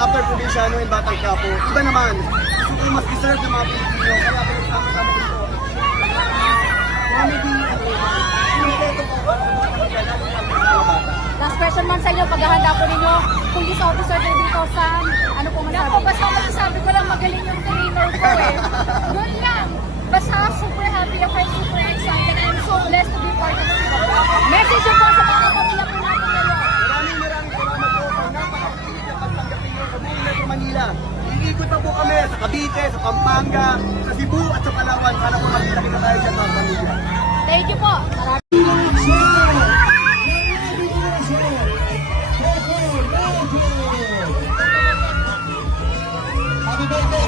After Provinciano and Batang Quiapo, iba naman, gusto ko mas deserve ng mga Pilipino, kaya pinagsama-sama ko ito. Comedy at romance. Sinuseto ko para sa mga pagkala ng mga bata. Last question man sa inyo, paghahanda po ninyo, police officer din dito sa, ano po masabi? Ako, basta masasabi ko lang magaling yung trainer ko eh. Yun lang. Basta super happy ako, super excited. I'm so blessed to be part of it. Message po sa mga kapamilya po natin kayo. Maraming salamat po sa napakapilit na pagtanggapin nyo sa buong Metro Manila. Iikot pa po kami sa Cavite, sa Pampanga, sa Cebu at sa Palawan. Sana po magkita-kita tayo dyan mga pamilya. Thank you po. Happy birthday,